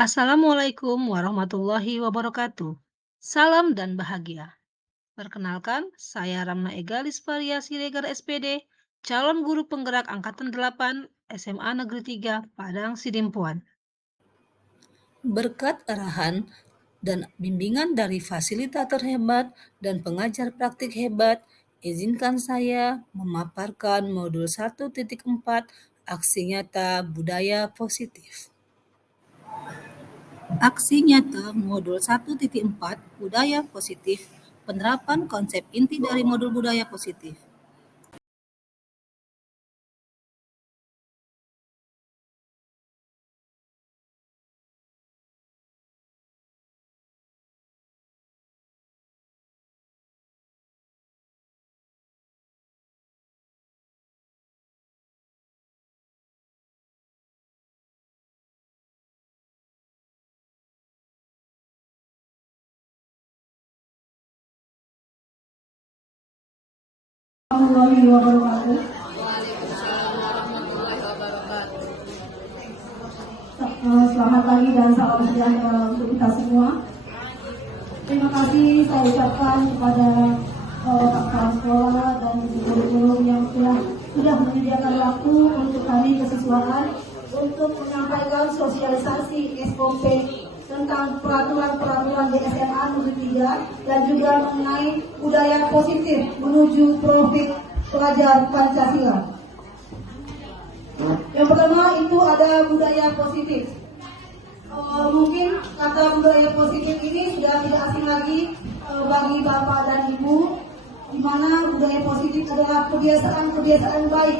Assalamualaikum warahmatullahi wabarakatuh. Salam dan bahagia. Perkenalkan, saya Ramna Ega Lisfaria Siregar SPD, calon guru penggerak Angkatan 8 SMA Negeri 3 Padang Sidimpuan. Berkat arahan dan bimbingan dari fasilitator hebat dan pengajar praktik hebat, izinkan saya memaparkan modul 1.4 Aksi Nyata Budaya Positif. Aksi Nyata Modul 1.4 Budaya Positif, penerapan konsep inti dari modul budaya positif. Warahmatullahi wabarakatuh. Selamat pagi dan salam sejahtera untuk kita semua. Terima kasih saya ucapkan kepada kepala sekolah dan guru-guru yang sudah menyediakan waktu untuk kami kesiswaan untuk menyampaikan sosialisasi SOP tentang peraturan-peraturan di SMA Negeri 3 dan juga mengenai budaya positif menuju profil pelajar Pancasila. Yang pertama itu ada budaya positif. Mungkin kata budaya positif ini sudah tidak asing lagi bagi Bapak dan Ibu, di mana budaya positif adalah kebiasaan-kebiasaan baik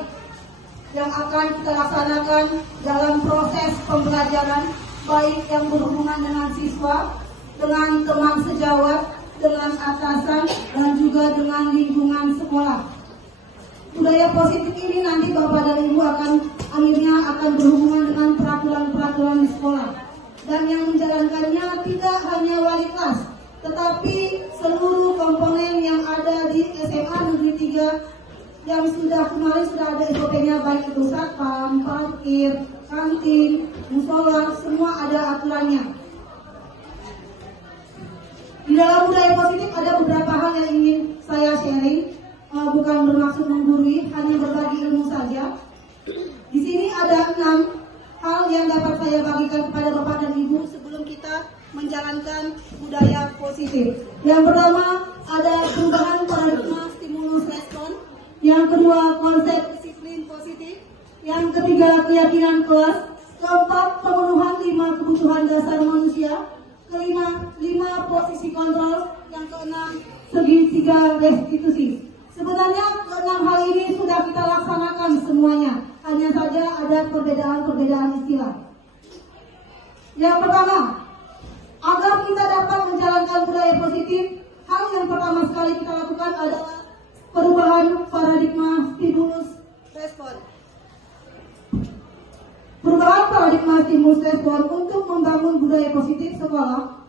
yang akan kita laksanakan dalam proses pembelajaran, baik yang berhubungan dengan siswa, dengan teman sejawat, dengan atasan, dan juga dengan lingkungan sekolah. Budaya positif ini nanti Bapak dan Ibu akhirnya akan berhubungan dengan peraturan-peraturan di sekolah. Dan yang menjalankannya tidak hanya wali kelas, tetapi seluruh komponen yang ada di SMA Negeri 3 yang kemarin sudah ada SOP-nya, baik itu satpam, parkir, kantin, musola, semua ada aturannya. Di dalam budaya positif ada beberapa hal yang ingin saya sharing, bukan bermaksud menggurui, hanya berbagi ilmu saja. Di sini ada 6 hal yang dapat saya bagikan kepada Bapak dan Ibu sebelum kita menjalankan budaya positif. Yang pertama ada perubahan paradigma stimulus respon. Yang kedua konsep disiplin positif. Yang ketiga keyakinan kelas. Keempat pemenuhan 5 kebutuhan dasar manusia. Kelima 5 posisi kontrol. Yang keenam segitiga restitusi. Sebenarnya keenam hal ini sudah kita laksanakan semuanya. Hanya saja ada perbedaan-perbedaan istilah. Yang pertama, agar kita dapat menjalankan budaya positif, hal yang pertama sekali kita lakukan adalah perubahan paradigma stimulus respon. Perubahan paradigma stimulus respon untuk membangun budaya positif sekolah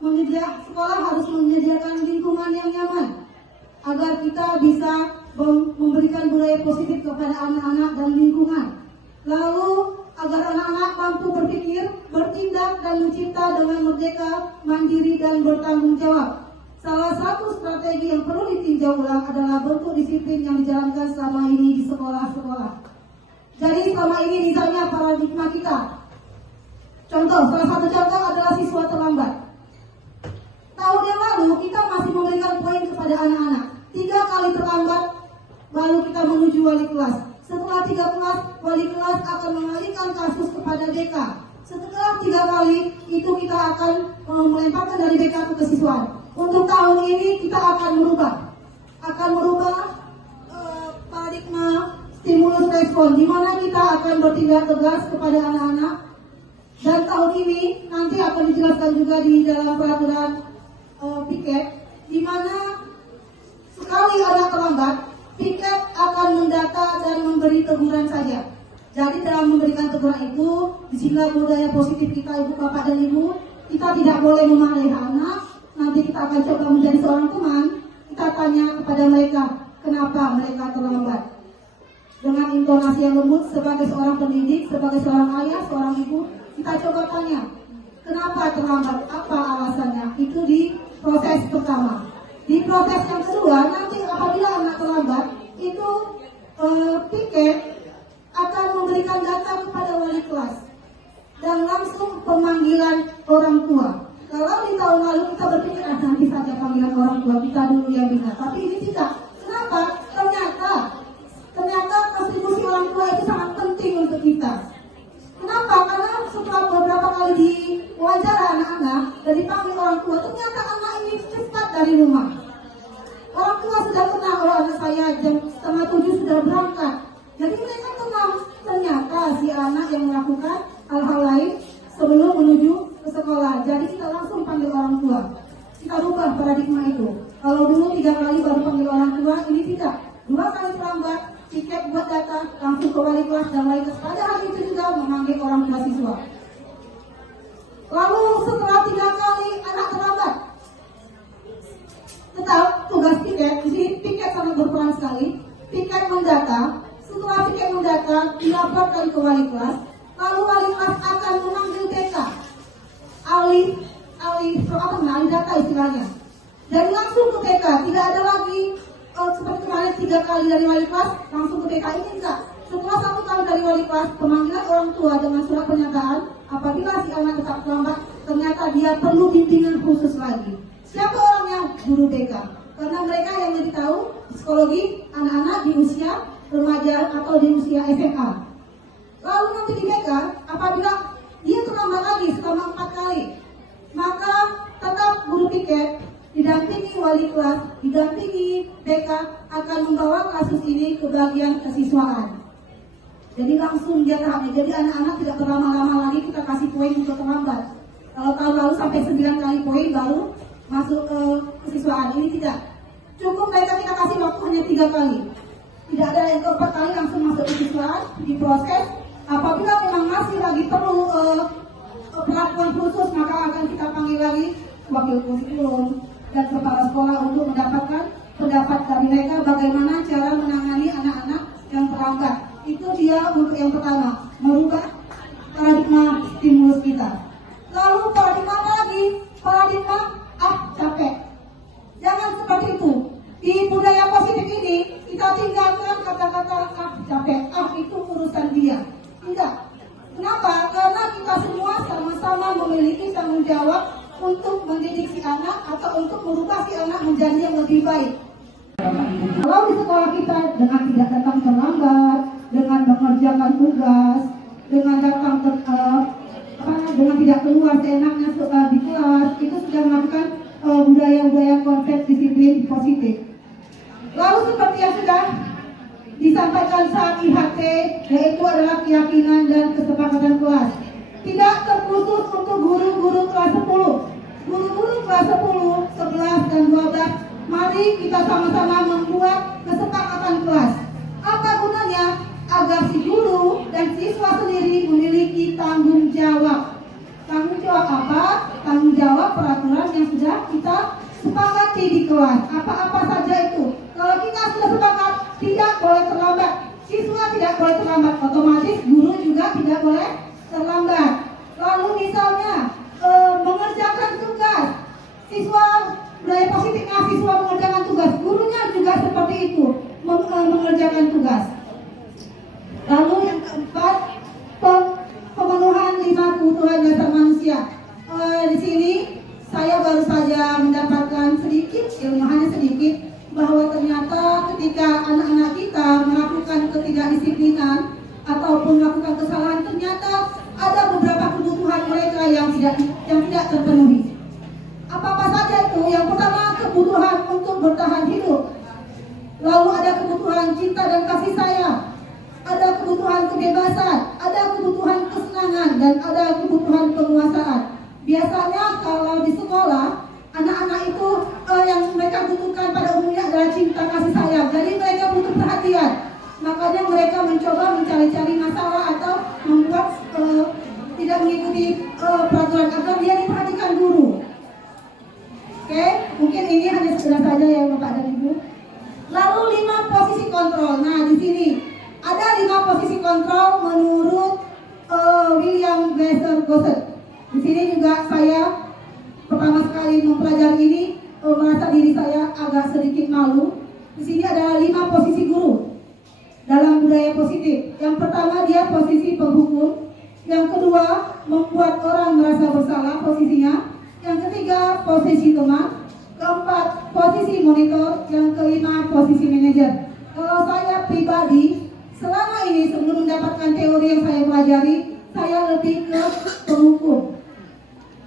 harus menyediakan lingkungan yang nyaman agar kita bisa memberikan budaya positif kepada anak-anak dan lingkungan. Lalu agar anak-anak mampu berpikir, bertindak dan mencipta dengan merdeka, mandiri dan bertanggung jawab. Salah satu strategi yang perlu ditinjau ulang adalah bentuk disiplin yang dijalankan selama ini di sekolah-sekolah. Jadi selama ini misalnya paradigma kita. Salah satu contoh adalah siswa terlambat. Tahun yang lalu kita masih memberikan poin kepada anak-anak. 3 kali terlambat baru kita menuju wali kelas. Setelah 3 kelas, wali kelas akan mengalihkan kasus kepada BK. Setelah 3 kali itu kita akan melemparkan dari BK ke kesiswaan. Untuk tahun ini kita akan merubah paradigma stimulus respon, di mana kita akan bertindak tegas kepada anak-anak. Dan tahun ini nanti akan dijelaskan juga di dalam peraturan piket, di mana sekali ada terlambat, piket akan mendata dan memberi teguran saja. Jadi dalam memberikan teguran itu, disinilah budaya positif kita, Ibu, Bapak, dan Ibu. Kita tidak boleh memarahi anak. Nanti kita akan coba menjadi seorang teman. Kita tanya kepada mereka, kenapa mereka terlambat. Dengan intonasi yang lembut, sebagai seorang pendidik, sebagai seorang ayah, seorang ibu, kita coba tanya, Kenapa terlambat? Apa alasannya? Itu di proses pertama. Di proses yang kedua, nanti apabila anak terlambat, itu piket akan memberikan data kepada wali kelas dan langsung pemanggilan orang tua. Kalau di tahun lalu kita berpikir nanti saja panggilan orang tua kita dulu yang bisa, tapi ini tidak. Kenapa? Ternyata kontribusi orang tua itu sangat penting untuk kita. Kenapa? Karena setelah beberapa kali diwawancara anak-anak dan dipanggil orang tua, ternyata anak ini cepat dari rumah. Orang tua sudah kenal, oh anak saya jam 6:30 sudah berangkat. Jadi mereka tenang. Ternyata si anak yang melakukan hal-hal lain sebelum menuju ke sekolah. Jadi kita langsung panggil orang tua. Kita rubah paradigma itu. Kalau dulu 3 kali baru panggil orang tua, ini tidak. 2 kali terlambat, tiket buat data, langsung ke wali kelas dan wali kelas. Pada hari itu juga memanggil orang tua siswa. Lalu setelah 3 kali anak terlambat, tetap tugas piket, di sini piket sangat berperan sekali. Piket mendata, setelah piket mendata, dilaporkan ke wali kelas, lalu wali kelas akan memanggil TK, ahli data istilahnya, dan langsung ke TK. Tidak ada lagi seperti kemarin 3 kali dari wali kelas langsung ke TK. Ini enggak. Setelah 1 kali dari wali kelas, pemanggilan orang tua dengan surat pernyataan, apabila si anak tetap terlambat, ternyata dia perlu bimbingan khusus lagi. Siapa orangnya? Guru BK. Karena mereka yang lebih tahu psikologi anak-anak di usia remaja atau di usia SMA. Lalu nanti di BK, apabila dia terlambat lagi selama 4 kali, maka tetap guru piket didampingi wali kelas, didampingi BK akan membawa kasus ini ke bagian kesiswaan. Jadi langsung dia tahapnya. Jadi anak-anak tidak berlama-lama lagi kita kasih poin untuk terlambat. Kalau tahun lalu sampai 9 kali poin baru masuk ke kesiswaan, ini tidak. Cukup mereka kita kasih waktu hanya 3 kali. Tidak ada yang keempat kali langsung masuk ke kesiswaan, diproses. Apabila memang masih lagi perlu perlakuan khusus, maka akan kita panggil lagi wakil kurikulum dan kepala sekolah untuk mendapatkan pendapat dari mereka bagaimana cara menangani anak-anak yang terlambat. Itu dia untuk yang pertama, merubah paradigma stimulus kita. Lalu paradigma apa lagi? Paradigma capek. Jangan seperti itu. Di budaya positif ini kita tinggalkan kata-kata capek. Itu urusan dia. Tidak. Kenapa? Karena kita semua sama-sama memiliki tanggung jawab untuk mendidik si anak atau untuk merubah si anak menjadi yang lebih baik. Kalau di sekolah kita dengan tidak datang terlambat, dengan mengerjakan tugas, dengan datang dengan tidak keluar seenaknya di kelas, itu sudah melakukan budaya-budaya konsep disiplin positif. Lalu seperti yang sudah disampaikan saat IHT, yaitu adalah keyakinan dan kesepakatan kelas. Tidak terkhusus untuk guru-guru kelas 10. Guru-guru kelas 10, 11, dan 12, mari kita sama-sama membuat kesepakatan kelas. Apa gunanya? Agar si guru dan siswa sendiri memiliki tanggung jawab. Tanggung jawab apa? Tanggung jawab peraturan yang sudah kita sepakati di kelas. Apa-apa saja itu. Kalau kita sudah sepakat, tidak boleh terlambat. Siswa tidak boleh terlambat. Otomatis guru juga tidak boleh terlambat. Lalu misalnya mengerjakan tugas. Siswa budaya positif siswa mengerjakan tugas. Gurunya juga seperti itu, mengerjakan tugas. Lalu yang keempat, pemenuhan 5 kebutuhan dasar manusia. Di sini saya baru saja mendapatkan sedikit ilmu, hanya sedikit, bahwa ternyata ketika anak-anak kita melakukan ketidakdisiplinan ataupun melakukan kesalahan, ternyata ada beberapa kebutuhan mereka yang tidak terpenuhi. Apa-apa saja itu? Yang pertama, kebutuhan untuk bertahan hidup. Lalu ada kebutuhan cinta dan kasih sayang. Ada kebutuhan kebebasan, ada kebutuhan kesenangan, dan ada kebutuhan penguasaan. Biasanya kalau di sekolah, anak-anak itu yang mereka butuhkan pada umumnya adalah cinta kasih sayang. Jadi mereka butuh perhatian. Makanya mereka mencoba mencari-cari masalah atau membuat tidak mengikuti peraturan agar dia diperhatikan guru. Oke, mungkin ini hanya sekedar saja ya Bapak dan Ibu. Lalu 5 posisi kontrol. Nah, di sini ada 5 posisi kontrol menurut William Glasser Gossett. Di sini juga saya pertama sekali mempelajari ini merasa diri saya agak sedikit malu. Di sini adalah 5 posisi guru dalam budaya positif. Yang pertama dia posisi penghukum, yang kedua membuat orang merasa bersalah posisinya, yang ketiga posisi teman, keempat posisi monitor, yang kelima posisi manajer. Kalau saya pribadi selama ini sebelum mendapatkan teori yang saya pelajari, saya lebih ke penghukum.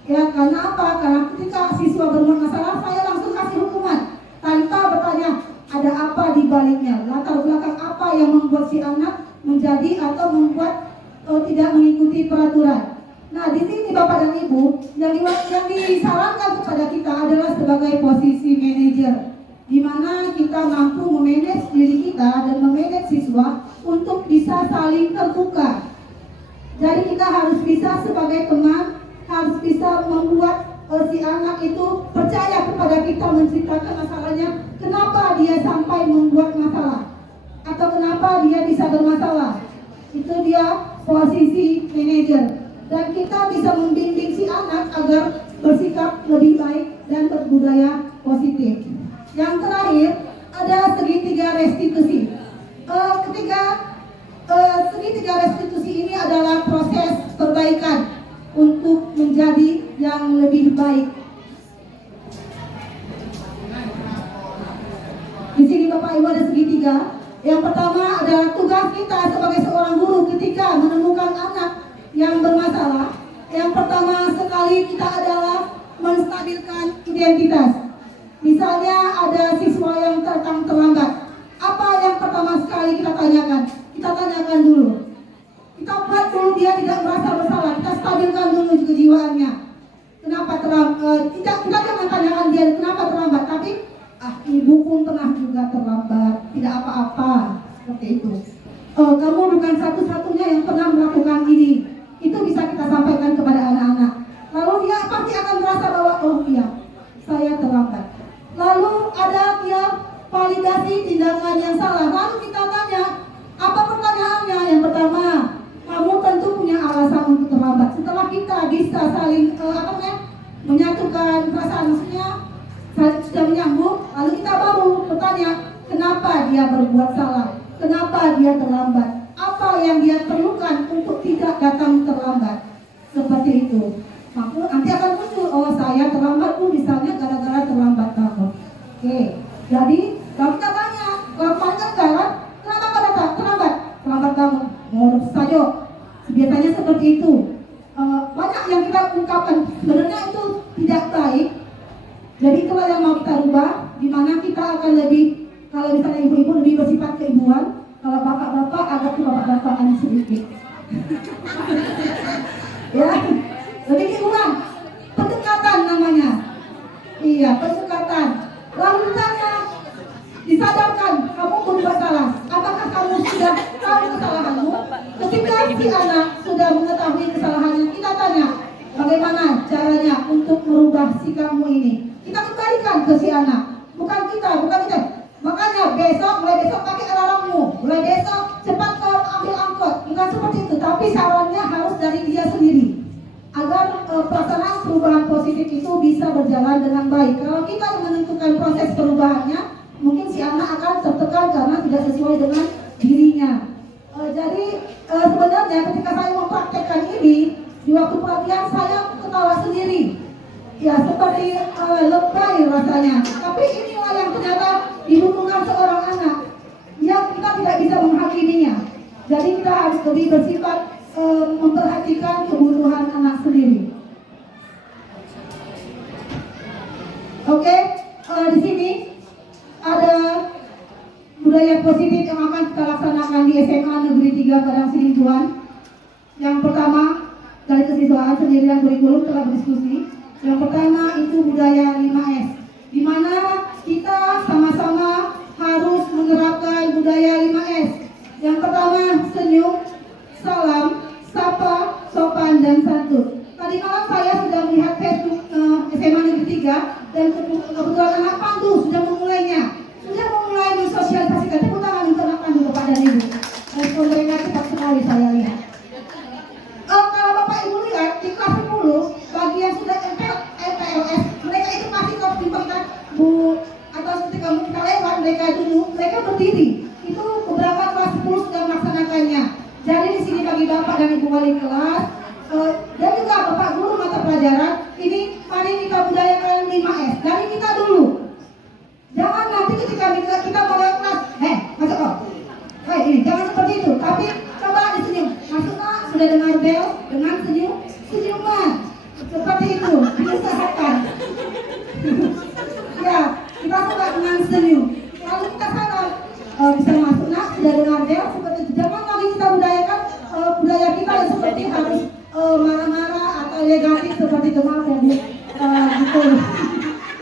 Ya, karena apa? Karena ketika siswa berbuat masalah, saya langsung kasih hukuman tanpa bertanya ada apa di baliknya, latar belakang apa yang membuat si anak menjadi atau membuat tidak mengikuti peraturan. Nah, di sini Bapak dan Ibu, yang disarankan kepada kita adalah sebagai posisi manajer, di mana kita mampu memanage diri kita dan memanage siswa untuk bisa saling terbuka. Jadi kita harus bisa sebagai teman, harus bisa membuat si anak itu percaya kepada kita menceritakan masalahnya, kenapa dia sampai membuat masalah atau kenapa dia bisa bermasalah. Itu dia posisi manajer, dan kita bisa membimbing si anak agar bersikap lebih baik dan berbudaya positif. Yang terakhir ada segitiga restitusi. Segitiga restitusi ini adalah proses perbaikan untuk menjadi yang lebih baik. Di sini Bapak Ibu ada segitiga. Yang pertama adalah tugas kita sebagai seorang guru ketika menemukan anak yang bermasalah. Yang pertama sekali kita adalah menstabilkan identitas. Misalnya ada siswa yang datang terlambat. Apa yang pertama sekali kita tanyakan? Kita tanyakan dulu. Kita buat dulu dia tidak merasa bersalah. Kita stabilkan dulu kejiwaannya. Kenapa terlambat? Kita jangan tanyakan dia kenapa terlambat, tapi ibu pun pernah juga terlambat. Tidak apa-apa, seperti itu. Kamu bukan satu-satunya yang pernah melakukan ini. Itu bisa kita sampaikan kepada anak-anak. Lalu dia pasti akan merasa bahwa oh iya, saya terlambat. Lalu ada dia validasi tindakan yang salah. Lalu kita tanya, apa pertanyaannya? Yang pertama, kamu tentu punya alasan untuk terlambat. Setelah kita bisa saling menyatukan perasaan, maksudnya sudah menyambung, lalu kita baru bertanya, kenapa dia berbuat salah? Kenapa dia terlambat? Apa yang dia perlukan untuk tidak datang terlambat? Seperti itu. Maka nanti akan muncul, oh saya terlambat tuh misalnya gara-gara terlambat bangun. Oke, jadi kalau kita tanya, kalau panjang kan, kenapa kau datang terlambat? Terlambat bangun, mau saja. Biasanya seperti itu. Banyak yang kita ungkapkan sebenarnya itu tidak baik. Jadi itulah yang mau kita rubah, di mana kita akan lebih, kalau misalnya ibu-ibu lebih bersifat keibuan, kalau bapak-bapak agak bapak-bapakan sedikit. Ya, lebih keibuan, pendekatan namanya. Iya, pendekatan. Lalu ditanya, disadarkan, kamu berbuat salah. Apakah kamu sudah tahu kesalahanmu? Ketika si anak sudah mengetahui kesalahannya, kita tanya, bagaimana caranya untuk merubah sikapmu ini? Kita kembalikan ke si anak, bukan kita. Makanya mulai besok pakai alarmmu, mulai besok cepat kau ambil angkot. Bukan seperti itu, tapi sarannya harus dari dia sendiri, agar pelaksanaan perubahan positif itu bisa berjalan dengan baik. Kalau kita yang menentukan proses perubahannya, mungkin si anak akan tertekan karena tidak sesuai dengan dirinya. Jadi sebenarnya ketika saya mempraktekkan ini, di waktu pelatihan saya ketawa sendiri. Ya seperti lebay rasanya. Tapi inilah yang ternyata dibutuhkan seorang anak, yang kita tidak bisa menghakiminya. Jadi kita harus lebih bersifat memperhatikan kebutuhan anak sendiri. Oke, di sini ada budaya positif yang akan kita laksanakan di SMA Negeri 3 Padang Sidimpuan. Yang pertama, dari kesiswaan sendiri dan kurikulum telah berdiskusi. Yang pertama itu budaya 5S, di mana kita sama-sama harus menerapkan budaya 5S. Yang pertama, senyum, salam, sapa, sopan, dan santun. Tadi malam saya sudah melihat Facebook SMA Negeri 3, dan kebetulan anak pandu sudah memulai mensosialisasikan. Tepuk tangan untuk anak pandu Bapak dan Ibu. Respon mereka cepat sekali saya lihat. Kalau Bapak Ibu lihat di kelas 10, mereka dulu, mereka berdiri. Itu beberapa kelas 10 sudah melaksanakannya. Jadi di sini bagi Bapak dan Ibu wali kelas dan juga Bapak guru mata pelajaran, ini mari kita budayakan 5S dari kita dulu. Jangan nanti ketika kita mulai kelas, masuk kok. Ini jangan seperti itu. Tapi coba disenyum. Masuk nak, sudah dengar bel dengan senyuman. Seperti itu, diusahakan. Ya, kita suka dengan senyum. Lalu kita sadar bisa masuk nak, sudah dengar bel seperti itu. Jangan lagi kita budayakan budaya kita yang seperti harus marah-marah atau negatif seperti itu. Maaf ya Bu, gitu.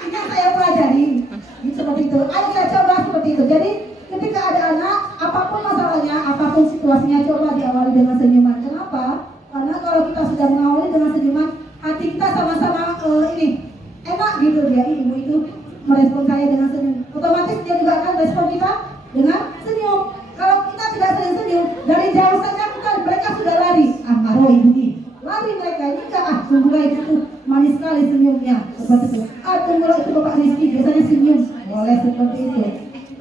Ini yang saya pelajari. Seperti itu. Ayo kita coba seperti itu. Jadi ketika ada anak, apapun masalahnya, apapun situasinya, coba diawali dengan senyuman. Kenapa? Karena kalau kita sudah mengawali dengan senyuman, hati kita sama-sama ini enak gitu dia. Ibu itu merespon saya dengan senyum. Otomatis dia juga akan respon kita dengan senyum. Kalau kita tidak senyum, dari jauh saja mereka sudah lari. Marah ibu ini. Lari mereka ini enggak, tunggulah itu manis sekali senyumnya. Seperti itu. Tunggulah itu Bapak Rizky, biasanya senyum. Boleh seperti itu.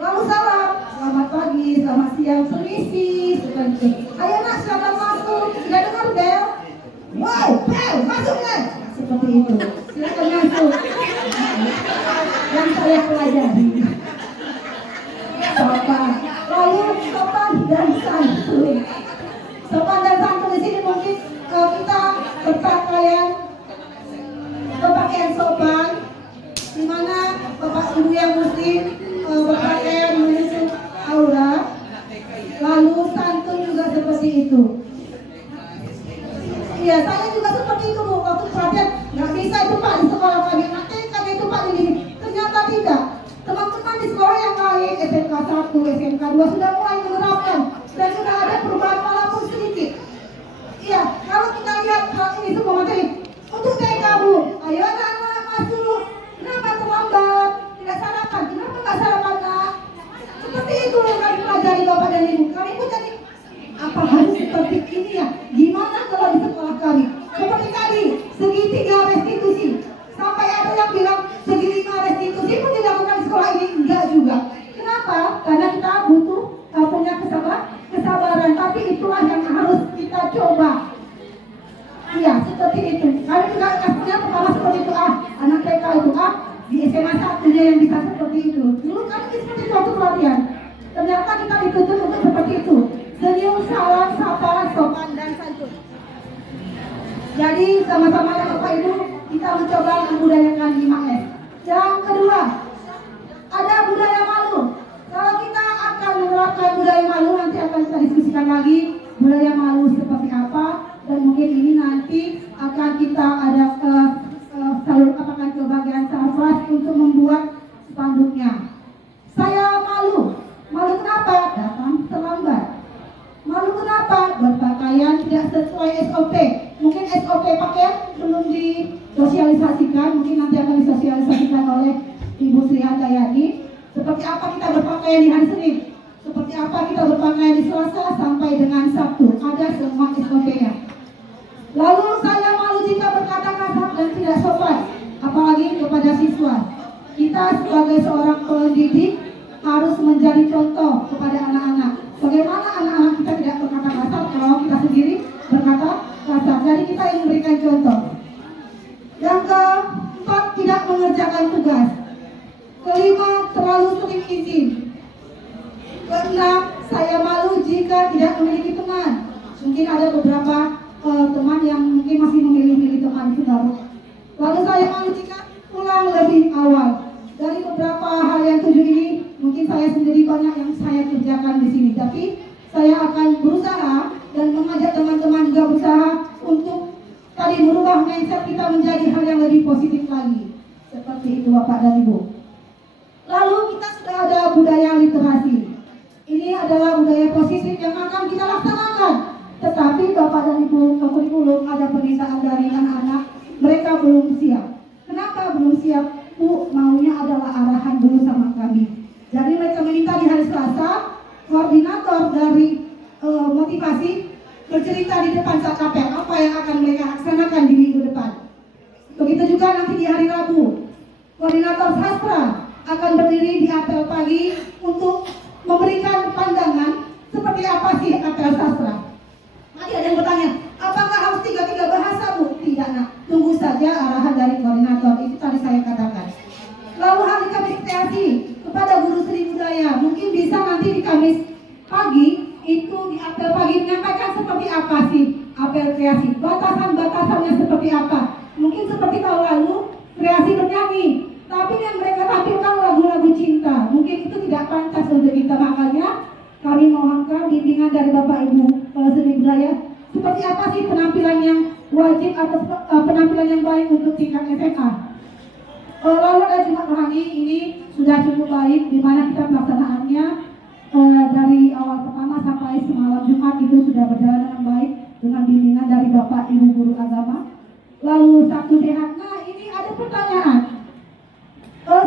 Lalu salam, selamat pagi, selamat siang, permisi, seperti itu. Ayo nak, selamat masuk. Sudah dengar bel? Wow, bel, masuk kan? Seperti itu. Silakan masuk. Yang saya pelajari. Sopan. Lalu sopan dan santun. Sopan dan santun di sini mungkin kita berpakaian sopan, di mana Bapak Ibu yang muslim berpakaian menutup aurat, lalu santun juga seperti itu. Iya, saya juga seperti itu Bu. Waktu perhatian, nggak bisa itu Pak di sekolah kami. Nanti kami itu Pak ini. Ternyata tidak. Teman-teman di sekolah yang lain, SMK 1, SMK 2 sudah mulai menerapkan dan sudah ada perubahan walaupun sedikit. Iya, kalau kita lihat hal ini semua materi untuk TK Bu, ayo anak-anak masuk. Kenapa terlambat? Tidak sarapan. Kenapa nggak sarapan nak? Seperti itu yang kami pelajari Bapak dan Ibu. Kami pun jadi apa harus seperti ini ya? Gimana kalau di sekolah kami? Seperti tadi, segitiga restitusi. Sampai ada yang bilang segitiga restitusi pun dilakukan di sekolah ini enggak juga. Kenapa? Karena kita butuh punya kesabaran. Tapi itulah yang harus kita coba. Iya, seperti itu. Kami juga kasusnya pertama seperti itu. Anak TK itu di SMA 1-nya yang bisa seperti itu. Dulu kami seperti itu waktu pelatihan. Ternyata kita dituntut untuk seperti itu. Senyum, salam, sapa, sopan, dan santun. Jadi sama-sama ya Bapak Ibu, kita mencoba membudayakan 5S. Yang kedua, ada budaya malu. Kalau kita akan menerapkan budaya malu, nanti akan kita diskusikan lagi budaya malu seperti apa. Dan mungkin ini nanti akan kita ada apakah ke bagian sarfas untuk membuat spanduknya. Saya malu. Malu kenapa? Datang terlambat. Malu kenapa? Berpakaian tidak sesuai SOP. Mungkin SOP pakaian belum disosialisasikan. Mungkin nanti akan disosialisasikan oleh Ibu Sri Handayani. Seperti apa kita berpakaian di hari Senin? Seperti apa kita berpakaian di Selasa sampai dengan Sabtu? Ada semua SOP-nya. Lalu saya malu jika berkata kasar dan tidak sopan, apalagi kepada siswa. Kita sebagai seorang pendidik harus menjadi contoh kepada anak-anak. Bagaimana anak-anak kita tidak berkata kasar kalau kita sendiri berkata kasar. Jadi kita ingin memberikan contoh. Yang keempat, tidak mengerjakan tugas. Kelima, terlalu sering izin. Keenam, saya malu jika tidak memiliki teman. Mungkin ada beberapa teman yang mungkin masih memilih-milih teman itu baru. Lalu saya malu jika pulang lebih awal. Dari beberapa hal yang 7 ini, mungkin saya sendiri banyak yang saya kerjakan di sini. Tapi saya akan berusaha dan mengajak teman-teman juga berusaha untuk tadi merubah mindset kita menjadi hal yang lebih positif lagi. Seperti itu Bapak dan Ibu. Lalu kita sudah ada budaya literasi. Ini adalah budaya positif yang akan kita laksanakan. Tetapi Bapak dan Ibu kurikulum ada permintaan dari anak-anak, mereka belum siap. Kenapa belum siap? Bu, maunya adalah arahan dulu sama kami. Jadi mereka meminta di hari Selasa, koordinator dari motivasi bercerita di depan Sakapel apa yang akan mereka laksanakan di minggu depan. Begitu juga nanti di hari Rabu, koordinator sastra akan berdiri di apel pagi untuk untuk memberikan pandangan seperti apa sih apel sastra. Nanti ada yang bertanya, apakah harus tiga bahasa, Bu? Tidak, nak. Tunggu saja arahan dari koordinator. Itu tadi saya katakan. Lalu hari Kamis kreasi kepada guru seni budaya, mungkin bisa nanti di Kamis pagi itu di apel pagi menyampaikan seperti apa sih apel kreasi, batasan-batasannya seperti apa. Mungkin seperti tahun lalu kreasi bernyanyi, tapi yang mereka tampilkan lagu-lagu cinta. Mungkin itu tidak pantas untuk kita, makanya kami mohonkan bimbingan dari Bapak Ibu seni budaya. Seperti apa sih penampilan yang wajib atau penampilan yang baik untuk tingkat SMA. Lalu ada Jumat Rohani, ini sudah cukup baik, di mana kita pelaksanaannya dari awal pertama sampai semalam Jumat itu sudah berjalan dengan baik dengan bimbingan dari Bapak Ibu guru agama. Lalu Sabtu sehat. Nah, ini ada pertanyaan.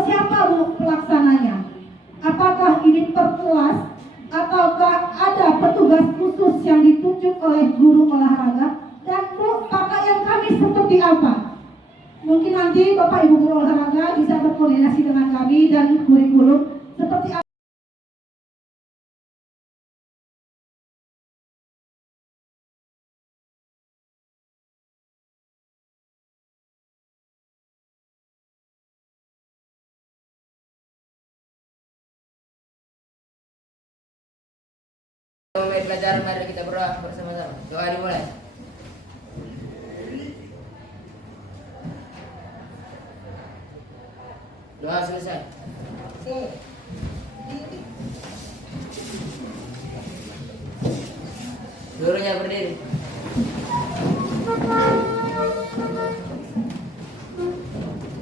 Siapa Bu pelaksananya? Apakah ini per kelas ataukah ada petugas khusus yang ditunjuk oleh guru olahraga? Dan Bu, pakaian kami seperti apa? Mungkin nanti Bapak Ibu guru olahraga bisa berkoordinasi dengan kami dan kurikulum seperti apa. Pelajaran mari kita berdoa bersama-sama. Doa dimulai. Doa selesai. Gurunya berdiri.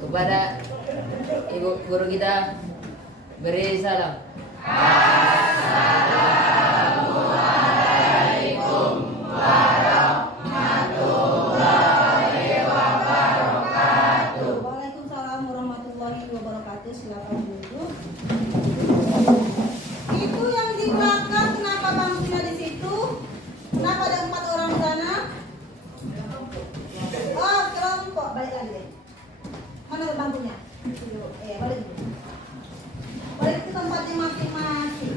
Kepada ibu guru kita beri salam. Waalaikumsalam warahmatullahi wabarakatuh. Silakan duduk. Itu yang di belakang, kenapa bangkunya di situ? Kenapa ada 4 orang di sana? Oh, kelompok. Balik lagi deh. Mana bangkunya? Balik dulu. Balik ke tempatnya masing-masing.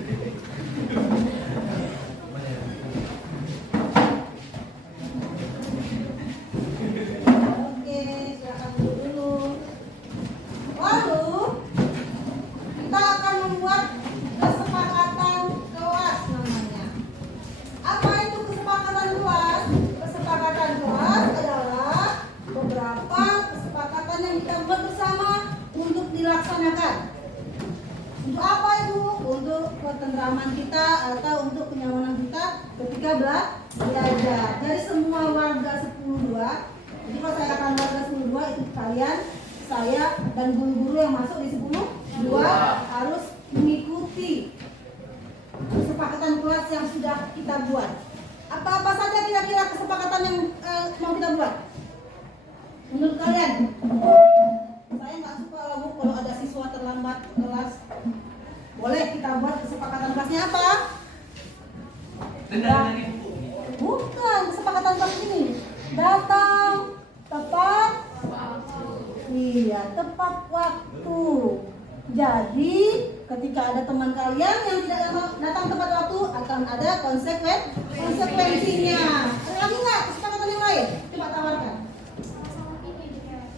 Oke, silakan duduk dulu. Lalu kita akan membuat kesepakatan kelas namanya. Apa itu kesepakatan kelas? Kesepakatan kelas adalah beberapa kesepakatan yang kita buat bersama untuk dilaksanakan. Untuk apa itu? Untuk ketentraman kita atau untuk kenyamanan kita ketika belajar. Dari semua warga 10-2, jadi kalau saya katakan warga 10-2 itu kalian, saya dan guru-guru yang masuk di 10-2 harus mengikuti kesepakatan kelas yang sudah kita buat. Apa-apa saja kira-kira kesepakatan yang mau kita buat? Menurut kalian? Saya nggak suka Bu kalau ada siswa terlambat ke kelas. Boleh kita buat kesepakatan kelasnya apa? Bukan, kesepakatan kelas ini. Datang tepat. Iya, tepat waktu. Jadi, ketika ada teman kalian yang tidak datang tepat waktu, akan ada konsekuensinya. Ada lagi nggak kesepakatan yang lain? Coba tawarkan.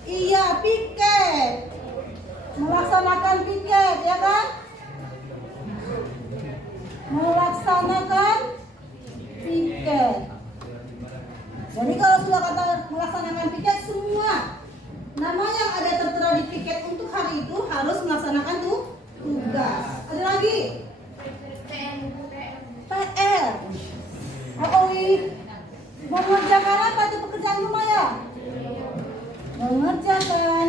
Iya, piket. Melaksanakan piket, ya kan? Melaksanakan piket. Jadi kalau sudah kata melaksanakan piket, semua nama yang ada tertera di piket untuk hari itu harus melaksanakan tugas. Ada lagi? PR. Mengerjakan apa itu pekerjaan rumah ya? Mengerjakan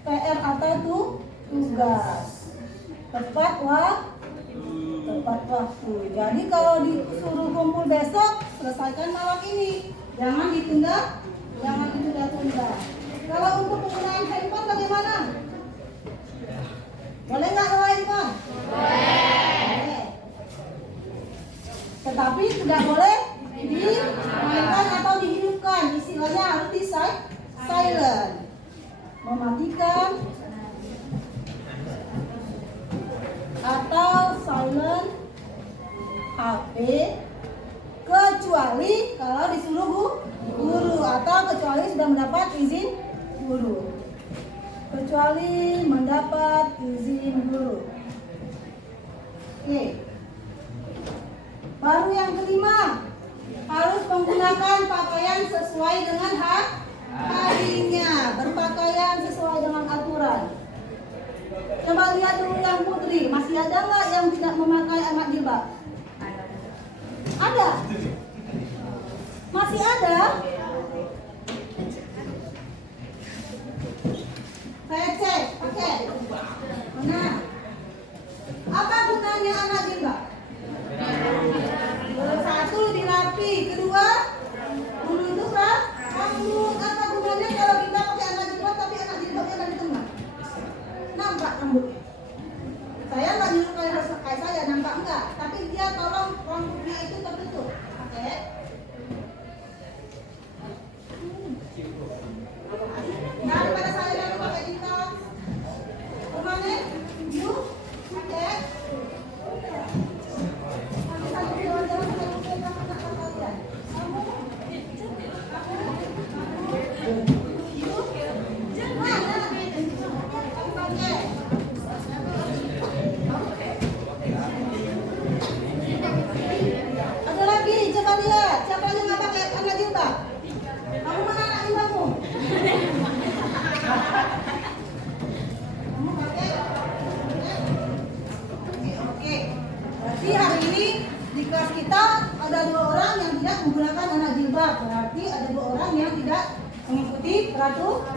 PR atau tugas. Tepat waktu. Jadi kalau disuruh kumpul besok, selesaikan malam ini. Jangan ditunda-tunda. Kalau untuk penggunaan handphone bagaimana? Boleh nggak bawa handphone? Boleh. Tetapi tidak boleh dimainkan atau dihidupkan. Istilahnya harus di silent. Mematikan atau HP kecuali kalau disuruh guru atau kecuali sudah mendapat izin guru. Kecuali mendapat izin guru. Oke. Baru yang kelima, harus menggunakan pakaian sesuai dengan harinya, berpakaian sesuai dengan aturan. Coba lihat dulu yang putri, masih ada nggak yang tidak memakai anak jilbab? Ada? Masih ada? Saya cek, oke. Nah, apa gunanya anak jilbab? Satu, lebih rapi. Kedua, menunduk rambut. Apa gunanya kalau kita pakai anak jilbab tapi anak jilbabnya dari tengah? Nampak rambutnya. Saya nggak nyuruh kalian harus pakai saya, nampak enggak? Tapi dia tolong rambutnya itu tertutup. Oke. Daripada saya lalu pakai jilbab. Kemana? Yuk, oke. Ada lagi, coba lihat. Siapa yang nggak pakai anak jilbab? Kamu mana anak jilbabmu? Kamu pakai? Oke. Berarti hari ini di kelas kita ada 2 orang yang tidak menggunakan anak jilbab. Berarti ada 2 orang yang tidak mengikuti peraturan.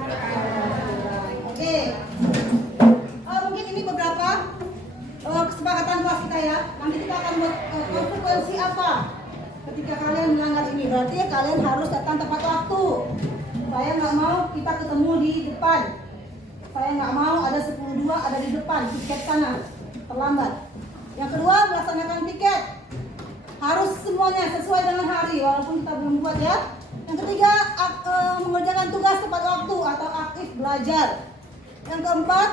Oke. Mungkin ini beberapa kesepakatan kelas kita ya. Nanti kita akan buat konsekuensi apa ketika kalian melanggar ini. Berarti kalian harus datang tepat waktu. Saya nggak mau kita ketemu di depan. Saya nggak mau ada 10-2 ada di depan tiket sana terlambat. Yang kedua, melaksanakan piket harus semuanya sesuai dengan hari walaupun kita belum buat ya. Yang ketiga, mengerjakan tugas tepat waktu atau aktif belajar. Yang keempat,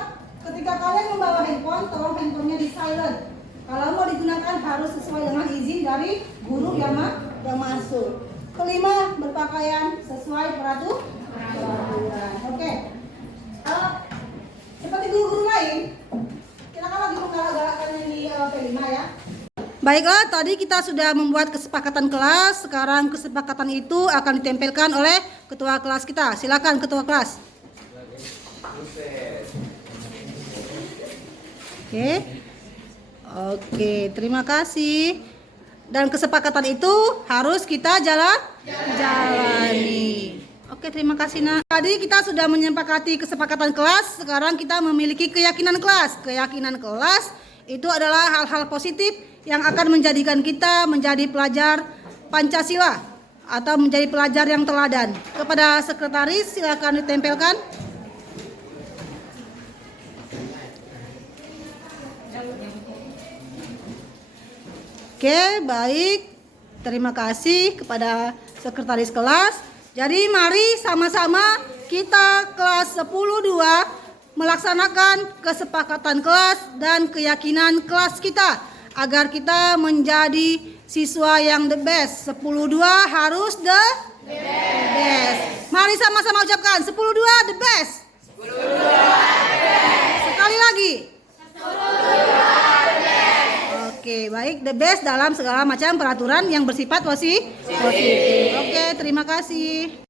ketika kalian membawa handphone, tolong handphonenya di silent. Kalau mau digunakan harus sesuai dengan izin dari guru yang masuk. Kelima, berpakaian sesuai peraturan. Oke. Seperti guru-guru lain, silakan lagi menggalak-galakkan ini P5 ya. Baiklah, tadi kita sudah membuat kesepakatan kelas. Sekarang kesepakatan itu akan ditempelkan oleh ketua kelas kita. Silakan ketua kelas. Oke, terima kasih. Dan kesepakatan itu harus kita jalani. Oke, terima kasih Nak. Tadi kita sudah menyepakati kesepakatan kelas. Sekarang kita memiliki keyakinan kelas. Keyakinan kelas itu adalah hal-hal positif yang akan menjadikan kita menjadi pelajar Pancasila atau menjadi pelajar yang teladan. Kepada sekretaris silakan ditempelkan. Oke, baik. Terima kasih kepada sekretaris kelas. Jadi mari sama-sama kita kelas 10-2 melaksanakan kesepakatan kelas dan keyakinan kelas kita agar kita menjadi siswa yang the best. 10-2 harus the best. Mari sama-sama ucapkan 10-2 the best. 10-2 the best. Sekali lagi. 10-2 the best. Oke, baik, the best dalam segala macam peraturan yang bersifat positif. Oke, terima kasih.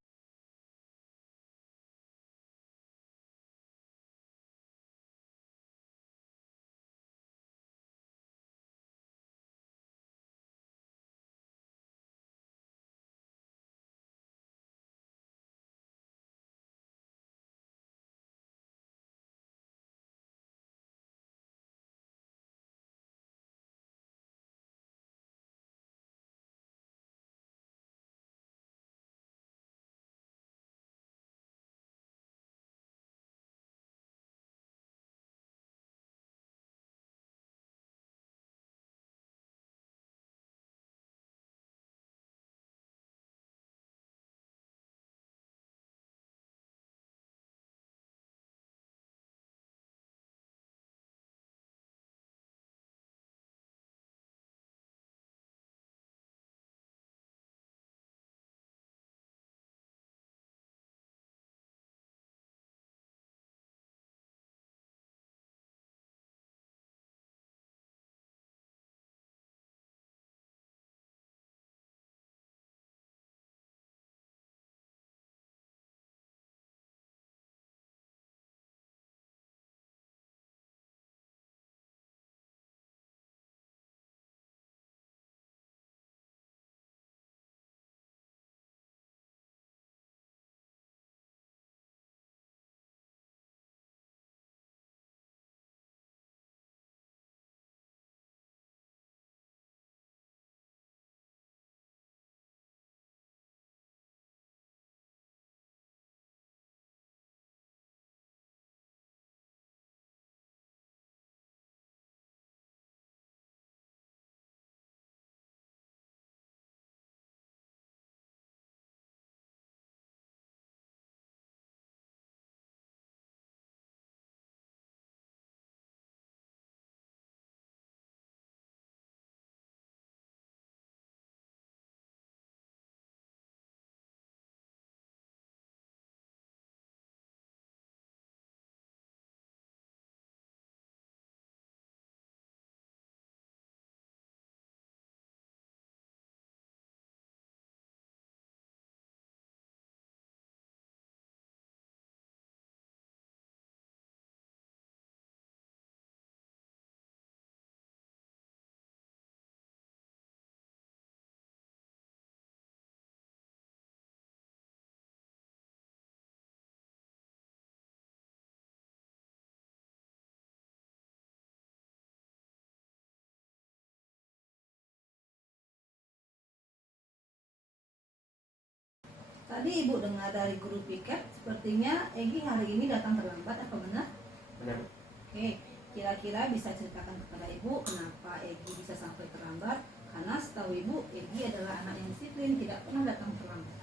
Tadi Ibu dengar dari guru piket, sepertinya Egi hari ini datang terlambat, apa benar? Benar. Oke, kira-kira bisa ceritakan kepada Ibu kenapa Egi bisa sampai terlambat? Karena setahu Ibu, Egi adalah anak yang disiplin, tidak pernah datang terlambat.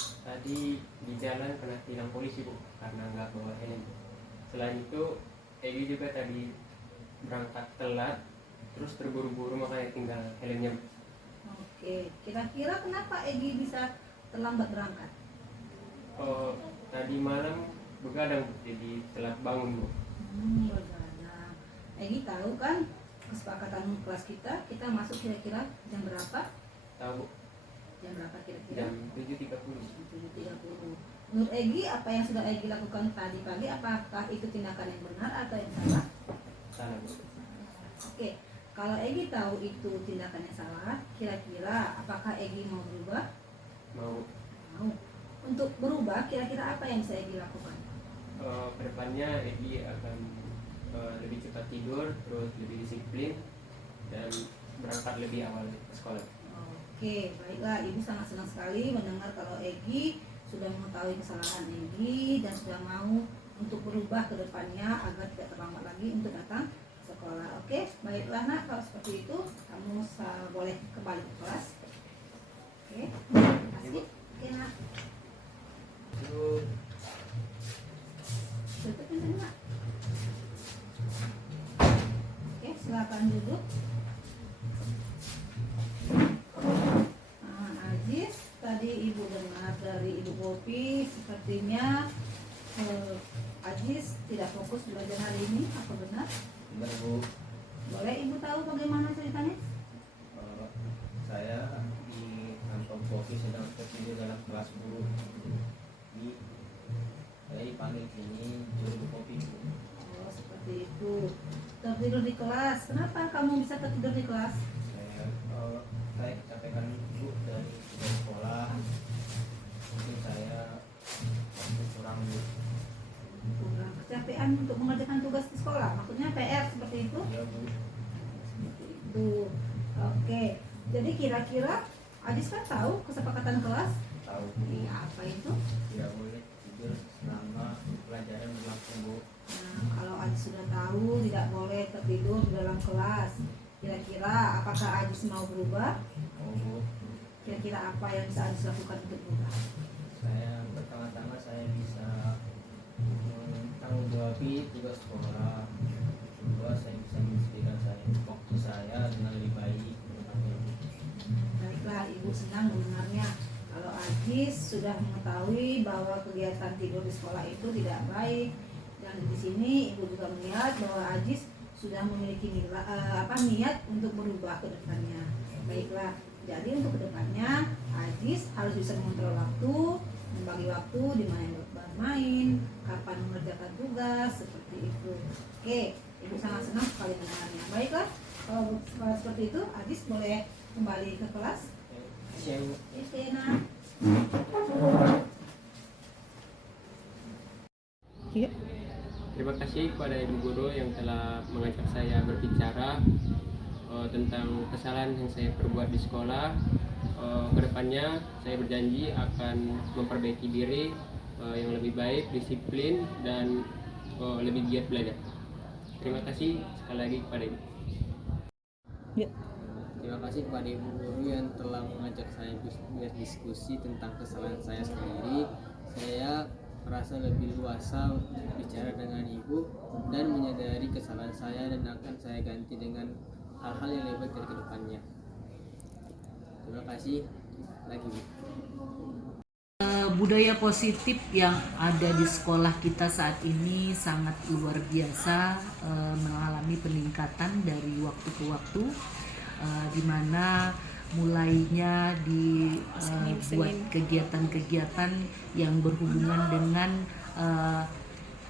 Tadi di jalan kena tilang polisi Bu, karena nggak bawa helm. Selain itu, Egi juga tadi berangkat telat, terus terburu-buru makanya tinggal helmnya. Oke, kira-kira kenapa Egi bisa terlambat berangkat? Oh, tadi malam begadang Bu, jadi telat bangun Bu. Begadang. Egi tahu kan kesepakatan kelas kita masuk kira-kira jam berapa? Tahu Bu, Jam berapa kira-kira? jam 7.30. 7.30. Menurut Egi, apa yang sudah Egi lakukan tadi pagi, apakah itu tindakan yang benar atau yang salah? Salah Bu. Oke, kalau Egi tahu itu tindakan yang salah, kira-kira apakah Egi mau berubah? Mau Mau. Untuk berubah, kira-kira apa yang bisa Egi lakukan? kedepannya Egi akan lebih cepat tidur, terus lebih disiplin, dan berangkat lebih awal ke sekolah. Oke, baiklah. Ibu sangat senang sekali mendengar kalau Egi sudah mengetahui kesalahan Egi dan sudah mau untuk berubah ke depannya agar tidak terlambat lagi untuk datang ke sekolah. Oke, baiklah nak, kalau seperti itu kamu boleh kembali ke kelas. Oke, terima kasih. Oke nak, tutup pintunya nak. Oke, silakan duduk. Ajis, tadi Ibu dengar dari Ibu Popi, sepertinya Ajis tidak fokus belajar hari ini, apa benar? Benar Bu. Boleh Ibu tahu bagaimana ceritanya? Saya di kantor kopi sedang tertidur dalam kelas guru. Jadi saya dipanggil sini juru kopi Bu. Oh, seperti itu. Tertidur di kelas. Kenapa kamu bisa tertidur di kelas? Saya kecapean Bu dari sekolah. Mungkin saya waktu kurang Bu. Kurang kecapean untuk mengerjakan tugas di sekolah. Maksudnya PR seperti itu? Ya Bu. Seperti itu. Oke. Jadi kira-kira Ajis kan tahu kesepakatan kelas? Tahu Bu. Iya, apa itu? Tidak boleh tidur selama pelajaran berlangsung Bu. Nah, kalau Ajis sudah tahu tidak boleh tertidur di dalam kelas, kira-kira apakah Ajis mau berubah? Oh Bu. Kira-kira apa yang bisa Ajis lakukan untuk berubah? Saya pertama-tama saya bisa tanggung jawabi tugas sekolah. Kedua saya bisa menginspirasi waktu saya dengan lebih baik. Baiklah, Ibu senang mendengarnya. Kalau Ajis sudah mengetahui bahwa kegiatan tidur di sekolah itu tidak baik, dan di sini Ibu juga melihat bahwa Ajis sudah memiliki niat untuk berubah ke depannya. Baiklah, jadi untuk ke depannya Ajis harus bisa mengontrol waktu, membagi waktu di mana yang bermain, kapan mengerjakan tugas, seperti itu. Oke, Ibu sangat senang sekali mendengarnya. Baiklah, kalau seperti itu Ajis boleh kembali ke kelas. Siang. Oke, nah. Iya. Terima kasih kepada Ibu Guru yang telah mengajak saya berbicara tentang kesalahan yang saya perbuat di sekolah. Kedepannya saya berjanji akan memperbaiki diri yang lebih baik, disiplin, dan lebih giat belajar. Terima kasih sekali lagi kepada Ibu. Ya. Terima kasih kepada Ibu Guru yang telah mengajak saya berdiskusi tentang kesalahan saya sendiri. Saya merasa lebih luasa untuk bicara dengan Ibu dan menyadari kesalahan saya, dan akan saya ganti dengan hal-hal yang lebih baik dari kedepannya. Terima kasih lagi Bu. Budaya positif yang ada di sekolah kita saat ini sangat luar biasa, mengalami peningkatan dari waktu ke waktu, di mana mulainya dibuat kegiatan-kegiatan yang berhubungan dengan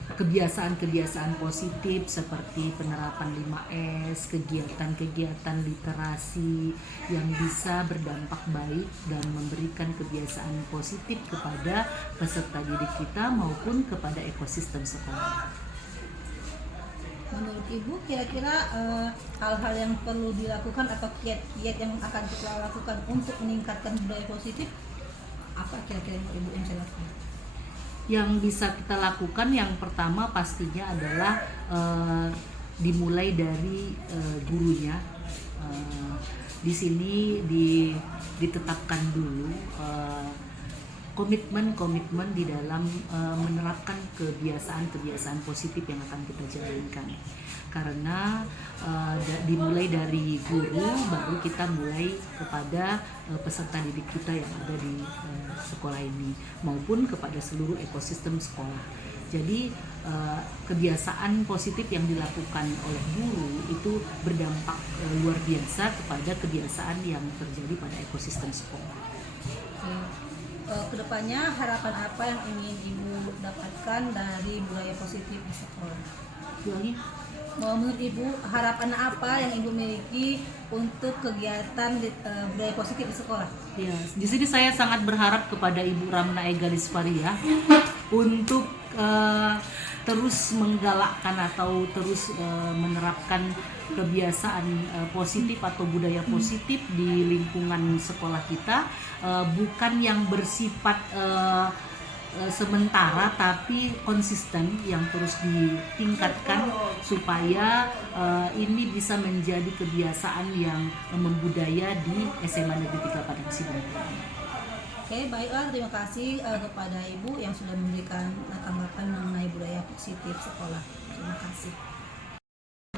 kebiasaan-kebiasaan positif seperti penerapan 5S, kegiatan-kegiatan literasi yang bisa berdampak baik dan memberikan kebiasaan positif kepada peserta didik kita maupun kepada ekosistem sekolah. Menurut Ibu, kira-kira hal-hal yang perlu dilakukan atau kiat-kiat yang akan kita lakukan untuk meningkatkan budaya positif? Apa kira-kira yang mau Ibu bisa lakukan? Yang bisa kita lakukan yang pertama pastinya adalah dimulai dari gurunya. Di sini ditetapkan dulu komitmen di dalam menerapkan kebiasaan-kebiasaan positif yang akan kita jalankan. Karena dimulai dari guru, baru kita mulai kepada peserta didik kita yang ada di sekolah ini, maupun kepada seluruh ekosistem sekolah. Jadi kebiasaan positif yang dilakukan oleh guru itu berdampak luar biasa kepada kebiasaan yang terjadi pada ekosistem sekolah. Kedepannya harapan apa yang ingin Ibu dapatkan dari budaya positif di sekolah? Menurut Ibu, harapan apa yang Ibu miliki untuk kegiatan budaya positif di sekolah? Ya, di sini saya sangat berharap kepada Ibu Ramna Egalis Faria untuk terus menggalakkan atau terus menerapkan kebiasaan positif atau budaya positif di lingkungan sekolah kita, bukan yang bersifat sementara tapi konsisten, yang terus ditingkatkan supaya ini bisa menjadi kebiasaan yang membudaya di SMA Negeri 3 Padang Sidempuan. Oke, baiklah, terima kasih kepada Ibu yang sudah memberikan tanggapan mengenai budaya positif sekolah. Terima kasih.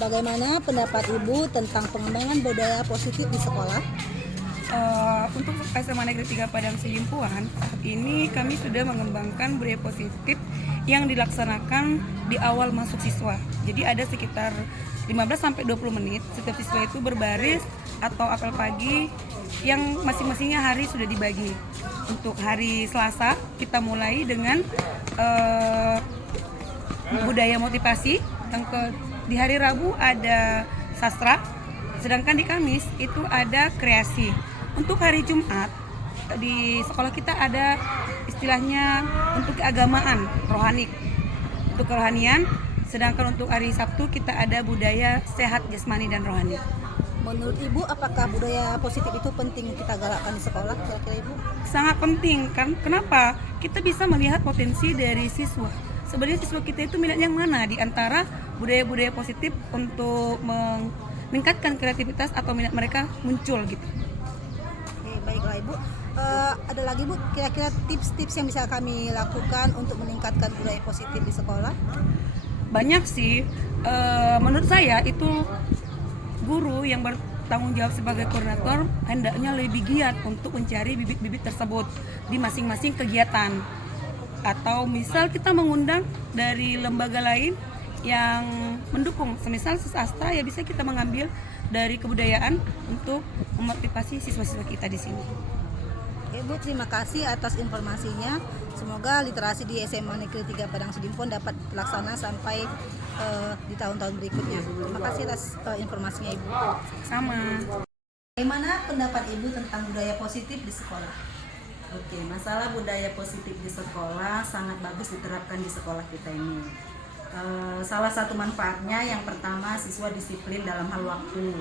Bagaimana pendapat Ibu tentang pengembangan budaya positif di sekolah? Untuk SMA Negeri 3 Padang Sidimpuan, saat ini kami sudah mengembangkan budaya positif yang dilaksanakan di awal masuk siswa. Jadi ada sekitar 15-20 menit setiap siswa itu berbaris atau apel pagi yang masing-masingnya hari sudah dibagi. Untuk hari Selasa kita mulai dengan budaya motivasi, di hari Rabu ada sastra, sedangkan di Kamis itu ada kreasi. Untuk hari Jumat di sekolah kita ada istilahnya untuk keagamaan rohani, untuk kerohanian, sedangkan untuk hari Sabtu kita ada budaya sehat jasmani dan rohani. Menurut Ibu, apakah budaya positif itu penting kita galakkan di sekolah? Kira-kira Ibu? Sangat penting kan? Kenapa? Kita bisa melihat potensi dari siswa. Sebenarnya siswa kita itu minat yang mana di antara budaya-budaya positif untuk meningkatkan kreativitas atau minat mereka muncul gitu. Oke, baiklah Ibu. Ada lagi Bu, kira-kira tips-tips yang bisa kami lakukan untuk meningkatkan budaya positif di sekolah? Banyak sih. Menurut saya itu guru yang bertanggung jawab sebagai koordinator hendaknya lebih giat untuk mencari bibit-bibit tersebut di masing-masing kegiatan. Atau misal kita mengundang dari lembaga lain yang mendukung, semisal sastra ya bisa kita mengambil dari kebudayaan untuk memotivasi siswa-siswa kita di sini. Oke Bu, terima kasih atas informasinya. Semoga literasi di SMA Negeri 3 Padang Sidimpuan dapat terlaksana sampai di tahun-tahun berikutnya. Terima kasih atas informasinya Ibu. Sama. Bagaimana pendapat Ibu tentang budaya positif di sekolah? Oke, masalah budaya positif di sekolah sangat bagus diterapkan di sekolah kita ini. Salah satu manfaatnya yang pertama, siswa disiplin dalam hal waktu.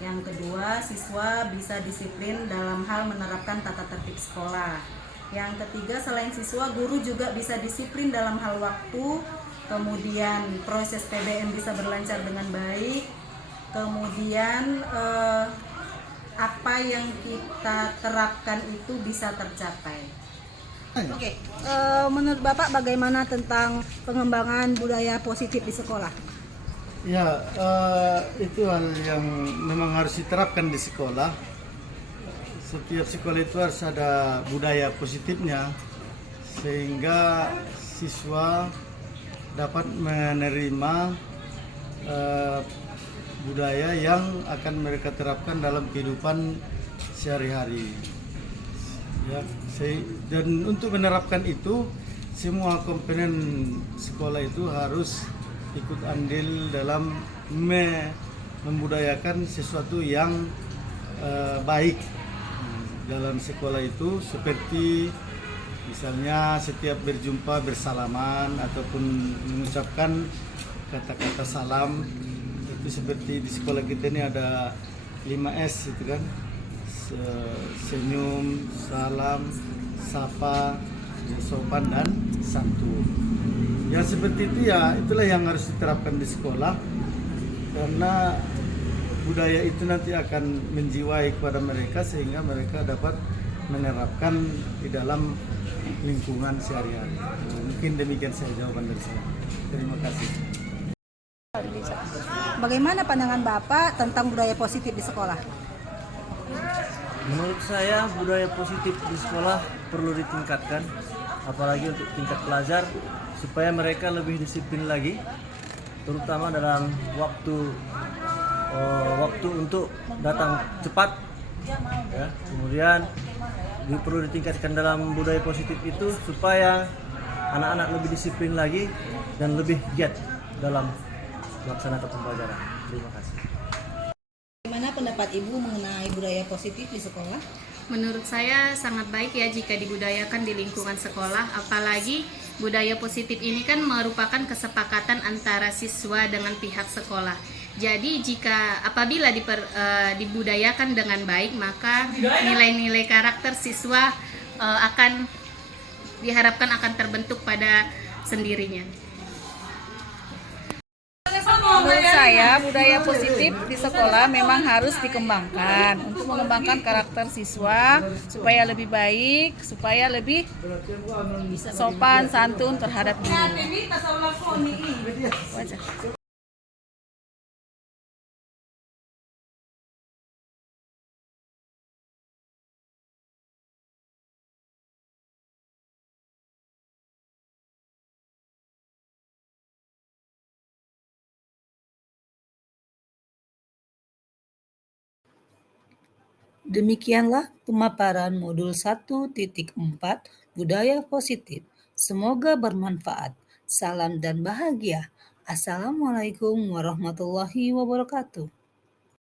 Yang kedua, siswa bisa disiplin dalam hal menerapkan tata tertib sekolah. Yang ketiga, selain siswa, guru juga bisa disiplin dalam hal waktu. Kemudian proses PBM bisa berlancar dengan baik. Kemudian apa yang kita terapkan itu bisa tercapai. Oke, menurut Bapak bagaimana tentang pengembangan budaya positif di sekolah? Ya, itu hal yang memang harus diterapkan di sekolah. Setiap sekolah itu harus ada budaya positifnya, sehingga siswa dapat menerima budaya yang akan mereka terapkan dalam kehidupan sehari-hari. Ya, dan untuk menerapkan itu, semua komponen sekolah itu harus ikut andil dalam membudayakan sesuatu yang baik dalam sekolah itu, seperti misalnya setiap berjumpa bersalaman ataupun mengucapkan kata-kata salam. Itu seperti di sekolah kita ini ada 5S itu kan, senyum, salam, sapa, ya, sopan dan santun. Ya seperti itu ya, itulah yang harus diterapkan di sekolah karena budaya itu nanti akan menjiwai kepada mereka sehingga mereka dapat menerapkan di dalam lingkungan sehari-hari. Mungkin demikian saya jawaban dari saya. Terima kasih. Bagaimana pandangan Bapak tentang budaya positif di sekolah? Menurut saya budaya positif di sekolah perlu ditingkatkan, apalagi untuk tingkat pelajar supaya mereka lebih disiplin lagi, terutama dalam waktu untuk datang cepat. Ya, kemudian perlu ditingkatkan dalam budaya positif itu supaya anak-anak lebih disiplin lagi dan lebih giat dalam melaksanakan pembelajaran. Terima kasih. Bagaimana pendapat Ibu mengenai budaya positif di sekolah? Menurut saya sangat baik ya jika dibudayakan di lingkungan sekolah, apalagi budaya positif ini kan merupakan kesepakatan antara siswa dengan pihak sekolah. Jadi apabila dibudayakan dengan baik, maka nilai-nilai karakter siswa diharapkan akan terbentuk pada sendirinya. Menurut saya budaya positif di sekolah memang harus dikembangkan untuk mengembangkan karakter siswa supaya lebih baik, supaya lebih sopan santun terhadap guru. Demikianlah pemaparan modul 1.4 Budaya Positif. Semoga bermanfaat. Salam dan bahagia. Assalamualaikum warahmatullahi wabarakatuh.